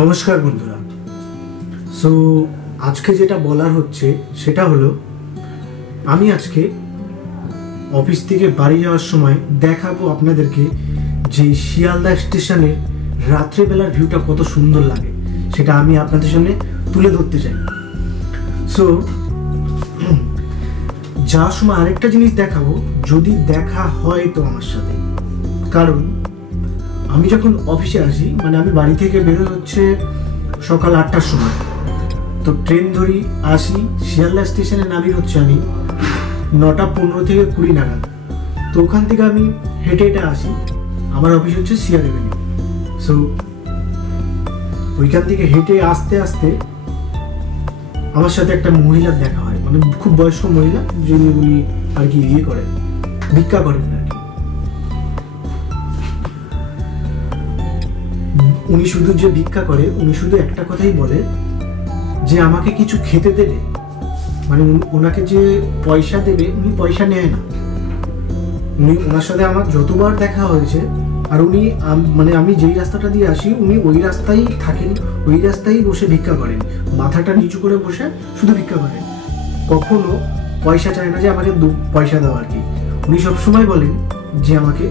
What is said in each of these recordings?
নমস্কার বন্ধুরা। সো আজকে যেটা বলার হচ্ছে সেটা হলো, আমি আজকে অফিস থেকে বাড়ি যাওয়ার সময় দেখাবো আপনাদেরকে যে শিয়ালদা স্টেশনের রাত্রেবেলার ভিউটা কত সুন্দর লাগে, সেটা আমি আপনাদের সামনে তুলে ধরতে চাই। সো যাওয়ার সময় আরেকটা জিনিস দেখাবো, যদি দেখা হয় তো আমার সাথে। কারণ আমি যখন অফিসে আসি, মানে আমি বাড়ি থেকে বেরোই হচ্ছে সকাল 8টার সময়, তো ট্রেন ধরি, আসি শিয়ালদা স্টেশনে নামি হচ্ছে আমি 9টা 15 থেকে 20 নাগাদ। তো ওখান থেকে আমি হেঁটে হেঁটে আসি, আমার অফিস হচ্ছে সিআর এভিনিউ। সো ওইখান থেকে হেঁটে আসতে আসতে আমার সাথে একটা মহিলার দেখা হয়, মানে খুব বয়স্ক মহিলা, যিনি উনি আর কি করেন, ভিক্ষা করেন আর কি। উনি শুধু যে ভিক্ষা করে, উনি শুধু একটা কথাই বলে যে আমাকে কিছু খেতে দেবে, মানে ওনাকে যে পয়সা দেবে, উনি পয়সা নেয় না। উনি, ওনার সাথে আমার যতবার দেখা হয়েছে, আর উনি মানে আমি যেই রাস্তাটা দিয়ে আসি উনি ওই রাস্তায় থাকেন, ওই রাস্তায় বসে ভিক্ষা করেন, মাথাটা নিচু করে বসে শুধু ভিক্ষা করেন, কখনো পয়সা চায় না যে আমাকে পয়সা দাও আর কি। উনি সবসময় বলেন যে আমাকে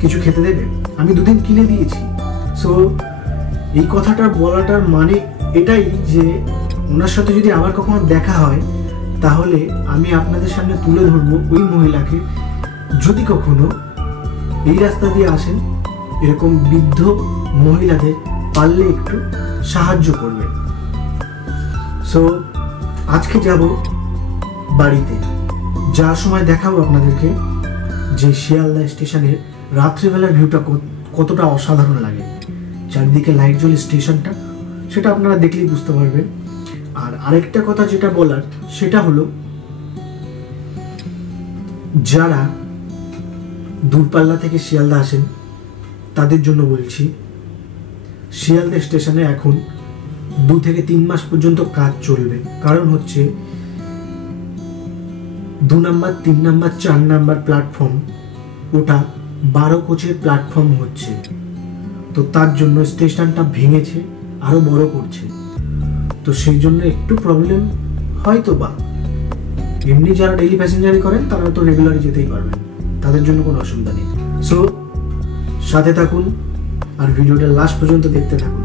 কিছু খেতে দেবে, আমি 2 দিন কিনে দিয়েছি। সো এই কথাটা বলাটার মানে এটাই যে ওনার সাথে যদি আবার কখনো দেখা হয় তাহলে আমি আপনাদের সামনে তুলে ধরবো ওই মহিলাকে, যদি কখনো এই রাস্তা দিয়ে আসেন, এরকম বৃদ্ধ মহিলাদের পারলে একটু সাহায্য করবেন। সো আজকে যাব বাড়িতে, যাওয়ার সময় দেখাবো আপনাদেরকে যে শিয়ালদা স্টেশনের রাত্রিবেলার ভিউটা কতটা অসাধারণ লাগে। চারদিকে লাইট জ্বলে স্টেশনটা, সেটা আপনারা দেখলেই বুঝতে পারবেন। আর আরেকটা কথা যেটা বলার সেটা হলো, যারা দূরপাল্লা থেকে শিয়ালদা আসেন তাদের জন্য বলছি, শিয়ালদা স্টেশনে এখন 2 থেকে 3 মাস পর্যন্ত কাজ চলবে। কারণ হচ্ছে 2 নাম্বার 3 নাম্বার 4 নাম্বার প্ল্যাটফর্ম, ওটা 12 কোচের প্ল্যাটফর্ম হচ্ছে। তো তার জন্য স্টেশনটা ভেঙেছে, আরো বড় করছে। তো সেই জন্য একটু প্রবলেম হয়তো, বা এমনি যারা ডেইলি প্যাসেঞ্জারি করেন তারা তো রেগুলারই যেতেই পারবেন, তাদের জন্য কোনো অসুবিধা নেই। সো সাথে থাকুন আর ভিডিওটা লাস্ট পর্যন্ত দেখতে থাকুন।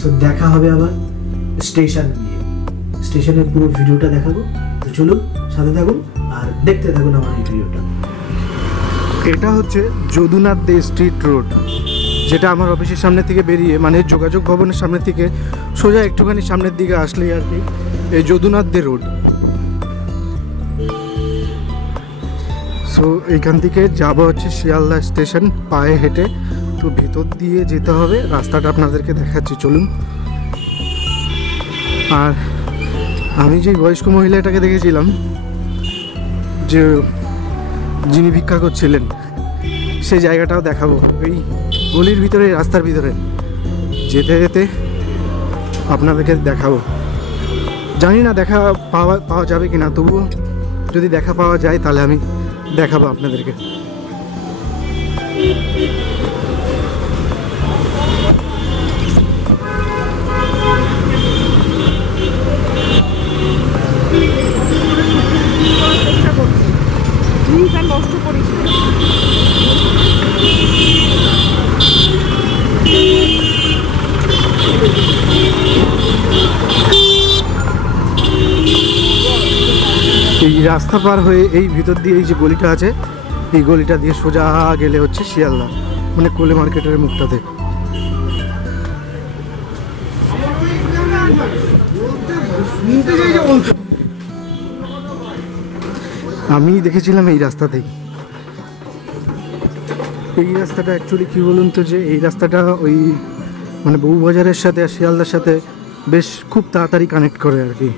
সো দেখা হবে আবার স্টেশন গিয়ে, স্টেশনের পুরো ভিডিওটা দেখাবো। তো চলুন সাথে থাকুন আর দেখতে থাকুন আমার এই ভিডিওটা। এটা হচ্ছে যদুনাথ দে স্ট্রিট রোড, যেটা আমার অফিসের সামনে থেকে বেরিয়ে, মানে যোগাযোগ ভবনের সামনে থেকে সোজা একটুখানি সামনের দিকে আসলেই আর কি এই যদুনাথ দে রোড। সো এইখান থেকে যাব হচ্ছে শিয়ালদা স্টেশন পায়ে হেঁটে। তো ভিতর দিয়ে যেতে হবে, রাস্তাটা আপনাদেরকে দেখাচ্ছি, চলুন। আর আমি যে বয়স্ক মহিলাটাকে দেখেছিলাম, যে যিনি ভিক্ষা করছিলেন, সেই জায়গাটাও দেখাবো। এই গলির ভিতরে, রাস্তার ভিতরে যেতে যেতে আপনাদেরকে দেখাবো। জানি না দেখা পাওয়া যাবে কি না, তবুও যদি দেখা পাওয়া যায় তাহলে আমি দেখাবো আপনাদেরকে। নষ্ট করিস এই রাস্তা পার হয়ে এই ভিতর দিয়ে এই যে গলিটা আছে, এই গলিটা দিয়ে সোজা গেলে হচ্ছে শিয়ালদা, মানে কোলে মার্কেটের মুখটাতে। আমি দেখেছিলাম এই রাস্তাতেই। এই রাস্তাটা অ্যাকচুয়ালি কী বলুন তো, যে এই রাস্তাটা ওই মানে বউবাজারের সাথে আর শিয়ালদার সাথে বেশ খুব তাড়াতাড়ি কানেক্ট করে আর কি।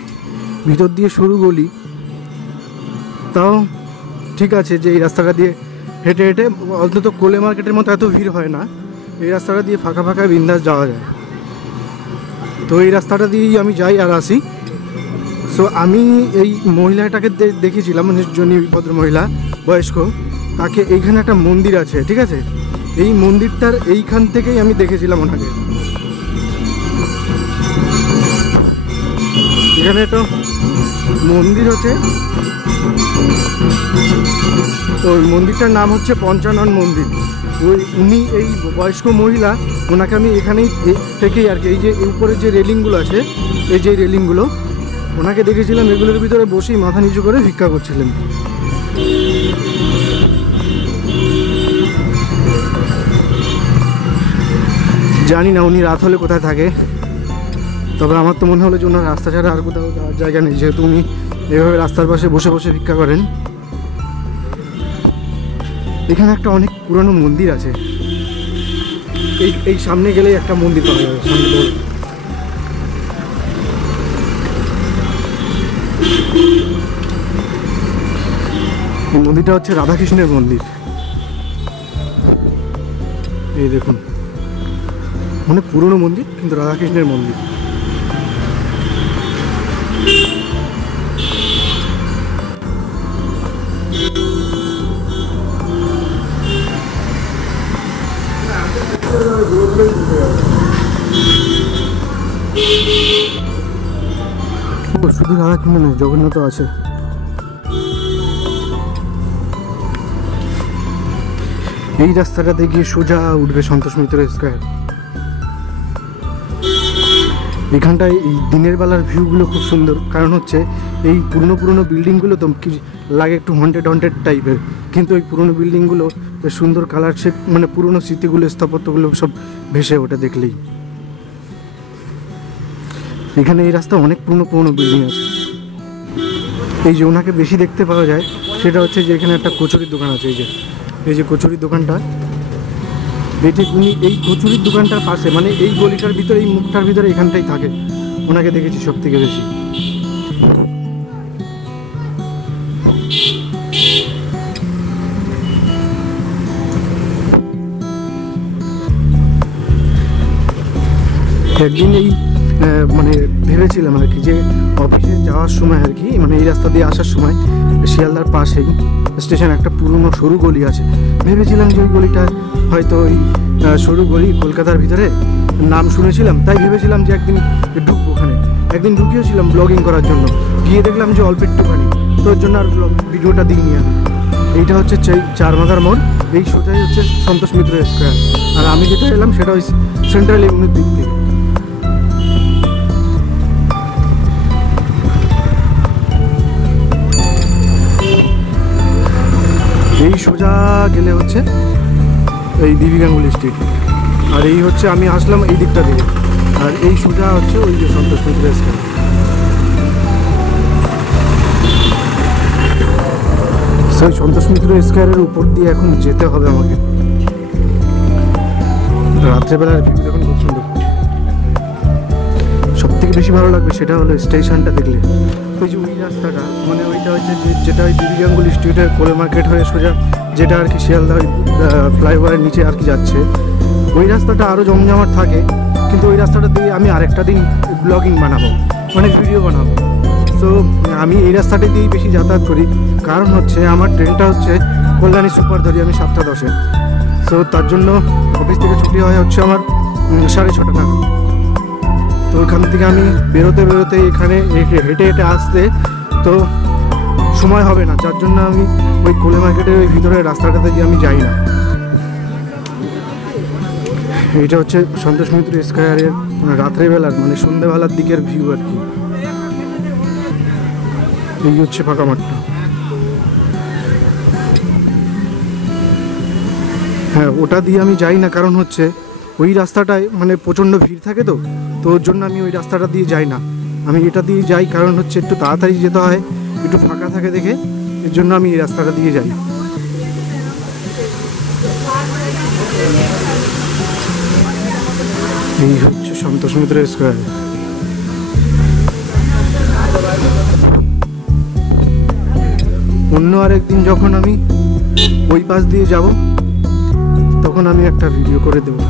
ভিতর দিয়ে সরু গলি, তাও ঠিক আছে যে এই রাস্তাটা দিয়ে হেঁটে হেঁটে, অন্তত কোলে মার্কেটের মতো এত ভিড় হয় না, এই রাস্তাটা দিয়ে ফাঁকা ফাঁকা বিন্দাস যাওয়া যায়। তো এই রাস্তাটা দিয়েই আমি যাই আর আসি। সো আমি এই মহিলাটাকে দেখেছিলাম, মানে জনী ভদ্র মহিলা বয়স্ক, তাকে এইখানে একটা মন্দির আছে, ঠিক আছে, এই মন্দিরটার এইখান থেকেই আমি দেখেছিলাম ওনাকে। এখানে একটা মন্দির হচ্ছে, ওই মন্দিরটার নাম হচ্ছে পঞ্চানন মন্দির। উনি এই বয়স্ক মহিলা, ওনাকে আমি এখানেই থেকেই আর কি, এই যে উপরে যে রেলিংগুলো আছে, এই যে রেলিংগুলো, ওনাকে দেখেছিলাম এগুলোর ভিতরে বসেই মাথা নিচু করে ভিক্ষা করছিলেন। জানি না উনি রাত হলে কোথায় থাকে, তবে আমার তো মনে হলো যে ওনার রাস্তা ছাড়া আর কোথাও যাওয়ার জায়গা নেই, যেহেতু উনি এভাবে রাস্তার পাশে বসে বসে ভিক্ষা করেন। এখানে একটা অনেক পুরনো মন্দির আছে, এই সামনে গেলেই একটা মন্দির পাওয়া যাবে সামনে। এই মন্দিরটা হচ্ছে রাধাকৃষ্ণের মন্দির। এই দেখুন, অনেক পুরনো মন্দির কিন্তু রাধাকৃষ্ণের মন্দির। শুধু রাধাকৃষ্ণ নয়, জগন্নাথও আছে। এই রাস্তাটাতে গিয়ে সোজা উঠবে সন্তোষ মিত্র স্কয়ার। এখানটায় এই দিনের বেলার ভিউগুলো খুব সুন্দর, কারণ হচ্ছে এই পুরনো পুরনো বিল্ডিংগুলো তো কি লাগে একটু হন্টেড টাইপের, কিন্তু ওই পুরনো বিল্ডিংগুলো সুন্দর কালার শেড, মানে পুরনো স্মৃতিগুলো, স্থাপত্যগুলো সব ভেসে ওঠে দেখলেই। এখানে এই রাস্তা অনেক পুরনো পুরনো বিল্ডিং আছে। এই যে ওনাকে বেশি দেখতে পাওয়া যায় সেটা হচ্ছে যে এখানে একটা কচুরির দোকান আছে, এই যে কচুরির দোকানটা, ঠিক উনি এই কচুরির দোকানটার পাশে, মানে এই গলিটার ভিতরে, এই মুখটার ভিতরে এখানটাই থাকে, ওনাকে দেখেছি সব থেকে বেশি। একদিন এই মানে ভেবেছিলাম আর কি, যে অফিসে যাওয়ার সময় আর কি, মানে এই রাস্তা দিয়ে আসার সময় শিয়ালদার পাশেই স্টেশন একটা পুরনো সরু গলি আছে, ভেবেছিলাম যে ওই গলিটা হয়তো ওই সরু গলি কলকাতার ভিতরে, নাম শুনেছিলাম তাই ভেবেছিলাম যে একদিন ঢুকবো ওখানে। একদিন ঢুকিয়েছিলাম ব্লগিং করার জন্য, গিয়ে দেখলাম যে অল্প একটুখানি, তো ওর জন্য আর ভিডিওটা দিইনি আমি। এইটা হচ্ছে চারমাথার মোড়, এই সোজাই হচ্ছে সন্তোষ মিত্র স্কয়ার, আর আমি যেটা এলাম সেটা ওই সেন্ট্রাল এভিনিউর দিক থেকে। এই সোজা গেলে হচ্ছে এই বিবি গাঙ্গুলি স্ট্রিট, আর এই হচ্ছে আমি আসলাম এই দিকটা দিয়ে, আর এই সোজা হচ্ছে ওই যে সন্তোষ মিত্র স্কয়ার। সেই সন্তোষ মিত্র স্কয়ারের উপর দিয়ে এখন যেতে হবে আমাকে। রাত্রেবেলার ভিউ দেখুন খুব সুন্দর। সব থেকে বেশি ভালো লাগবে সেটা হলো স্টেশনটা দেখলে, ওই যে ওই রাস্তাটা, মানে ওইটা হচ্ছে যেটা ওই বিবি গাঙ্গুলি স্ট্রিটের কোলে মার্কেট হয়ে সোজা, যেটা আর কি শিয়ালদা ওই ফ্লাইওভারের নিচে আর কি যাচ্ছে, ওই রাস্তাটা আরও জমজমাট থাকে, কিন্তু ওই রাস্তাটা দিয়ে আমি আরেকটা দিন ব্লগিং বানাবো, মানে ভিডিও বানাবো। তো আমি এই রাস্তাটা দিয়েই বেশি যাতায়াত করি, কারণ হচ্ছে আমার ট্রেনটা হচ্ছে কল্যাণী সুপার ধরি আমি 7:10-এ। সো তার জন্য অফিস থেকে ছুটি হয় হচ্ছে আমার 6:30 নাগাদ। তো ওইখান থেকে আমি বেরোতে এখানে হেঁটে হেঁটে আসতে তো সময় হবে না, যার জন্য আমি ওই কোলে মার্কেটের ওই ভিতরে রাস্তাটাতে দিয়ে আমি যাই না। এইটা হচ্ছে সন্তোষ মিত্র স্কয়ারের মানে রাত্রেবেলার, মানে সন্ধ্যেবেলার দিকের ভিউ আর কি। এই হচ্ছে ফাঁকা মাঠটা। হ্যাঁ, ওটা দিয়ে আমি যাই না, কারণ হচ্ছে ওই রাস্তাটায় মানে প্রচণ্ড ভিড় থাকে, তো ওর জন্য আমি ওই রাস্তাটা দিয়ে যাই না। আমি এটা দিয়ে যাই কারণ হচ্ছে একটু তাড়াতাড়ি যেতে হয়, একটু ফাঁকা থাকে দেখে, এর জন্য আমি এই রাস্তাটা দিয়ে যাই। এই হচ্ছে সন্তোষ মিত্র স্কয়ার। অন্য আরেকদিন যখন আমি ওই পাশ দিয়ে যাব তখন আমি একটা ভিডিও করে দেবো।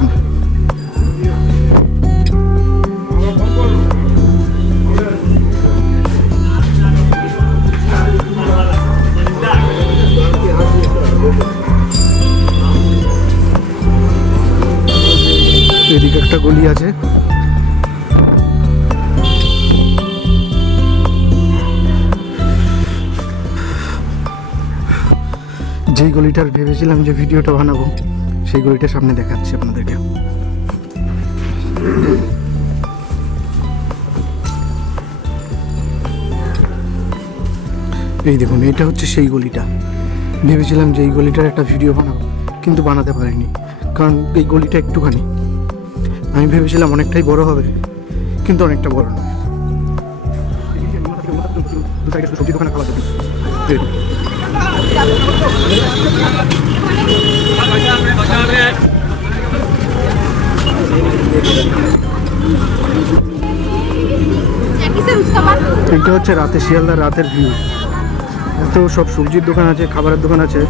এদিকে একটা গলি আছে, যেই গলিটার ভেবেছিলাম যে ভিডিওটা বানাবো সেই গলিটার সামনে দেখাচ্ছি আপনাদেরকে। এই দেখুন, এটা হচ্ছে সেই গলিটা। ভেবেছিলাম যে এই গলিটার একটা ভিডিও বানাবো, কিন্তু বানাতে পারিনি, কারণ এই গলিটা একটুখানি। আমি ভেবেছিলাম অনেকটাই বড় হবে, কিন্তু অনেকটা বড় নয়। সবজি দোকানে খাওয়া যাবে। এটা হচ্ছে রাতে শিয়ালদার রাতের ভিউ। এত সব সবজির দোকান আছে, খাবারের দোকান আছে।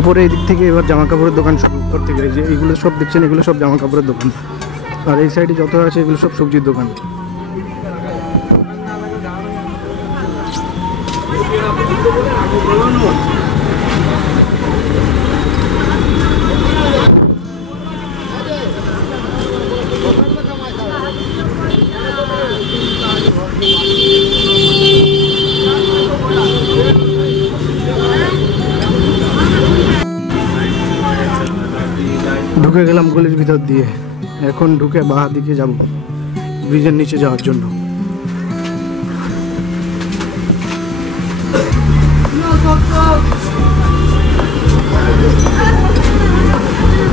উপরে এই দিক থেকে এবার জামা কাপড়ের দোকান শুরু করতে গেলে, যে এইগুলো সব দেখছেন এগুলো সব জামা কাপড়ের দোকান, আর এই সাইডে যত আছে এগুলো সব সবজির দোকান। ঢুকে গেলাম গলির ভিতর দিয়ে। এখন ঢুকে বাঁ দিকে যাব ব্রিজের নিচে যাওয়ার জন্য।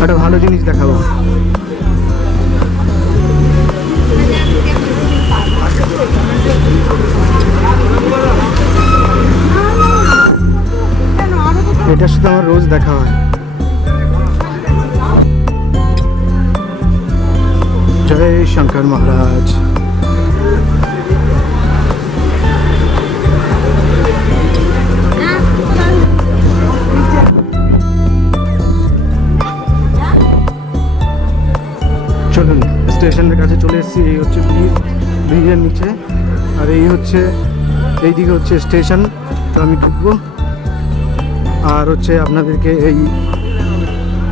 একটা ভালো জিনিস দেখাবো। এটার সাথে আমার রোজ দেখা হয়। জয় শঙ্কর মহারাজ। চলুন, স্টেশনের কাছে চলে এসেছি। এই হচ্ছে ব্রিজ, ব্রিজের নিচে, আর এই হচ্ছে এইদিকে হচ্ছে স্টেশন। তো আমি ঢুকবো, আর হচ্ছে আপনাদেরকে এই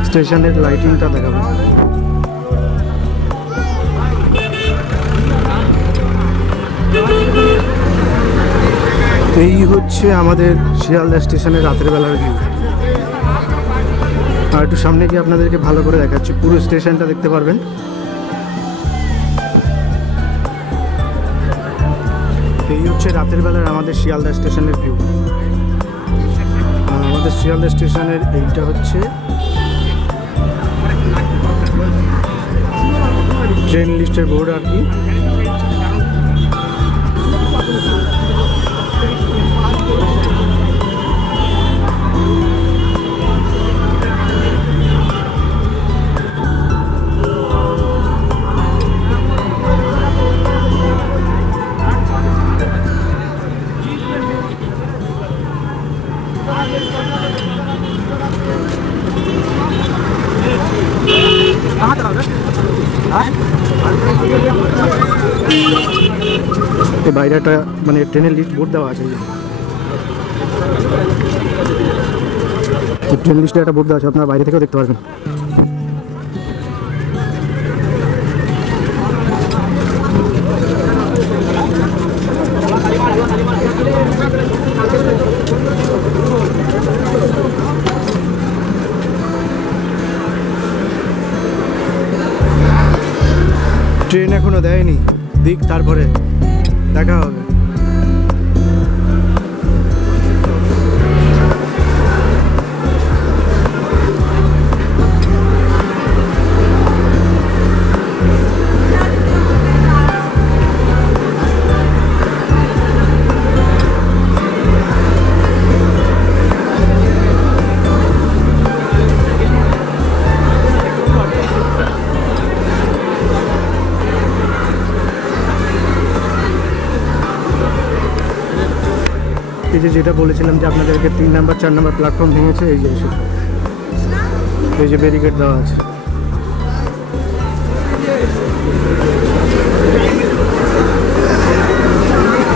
স্টেশনের লাইটিংটা দেখাবো। এই হচ্ছে আমাদের শিয়ালদা স্টেশনের রাতের বেলার ভিউ। আর একটু সামনে গিয়ে আপনাদেরকে ভালো করে দেখাচ্ছি, পুরো স্টেশনটা দেখতে পারবেন। এই হচ্ছে রাতের বেলার আমাদের শিয়ালদা স্টেশনের ভিউ। আমাদের শিয়ালদা স্টেশনের এইটা হচ্ছে ট্রেন লিস্টের বোর্ড আর কি। এই বাইরেটা মানে ট্রেনের লিস্ট বোর্ড দেওয়া আছে। ট্রেন লিস্টে একটা বোর্ড দেওয়া আছে, আপনারা বাইরে থেকেও দেখতে পারবেন। ট্রেন এখনো দেয়নি, দিক তারপরে দেখা হবে। এই যে যেটা বলেছিলাম যে আপনাদেরকে 3 নাম্বার 4 নাম্বার প্ল্যাটফর্ম ভেঙেছে, এই যে এই যে ব্যারিকেড দেওয়া আছে।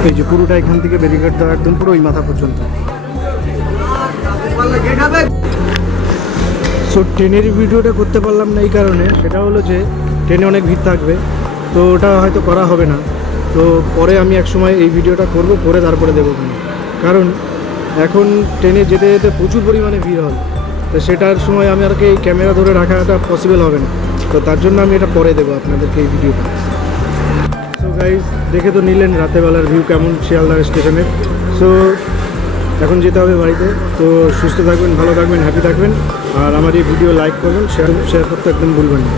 এই যে পুরোটা এখান থেকে ব্যারিকেড দেওয়া একদম পুরো ওই মাথা পর্যন্ত। সো ট্রেনের ভিডিওটা করতে পারলাম না এই কারণে, সেটা হলো যে ট্রেনে অনেক ভিড় থাকবে, তো ওটা হয়তো করা হবে না। তো পরে আমি এক সময় এই ভিডিওটা করব, করে তারপরে দেবো। কারণ এখন ট্রেনে যেতে যেতে প্রচুর পরিমাণে ভিড় হয়, তো সেটার সময় আমি আর কি এই ক্যামেরা ধরে রাখাটা পসিবল হবে না, তো তার জন্য আমি এটা পরে দেবো আপনাদেরকে এই ভিডিওটা। সো গাইজ, দেখে তো নিলেন রাতেরবেলার ভিউ কেমন শিয়ালদা স্টেশনের। সো এখন যেতে হবে বাড়িতে। তো সুস্থ থাকবেন, ভালো থাকবেন, হ্যাপি থাকবেন, আর আমার এই ভিডিও লাইক করবেন, শেয়ার করতে একদম ভুলবেন না।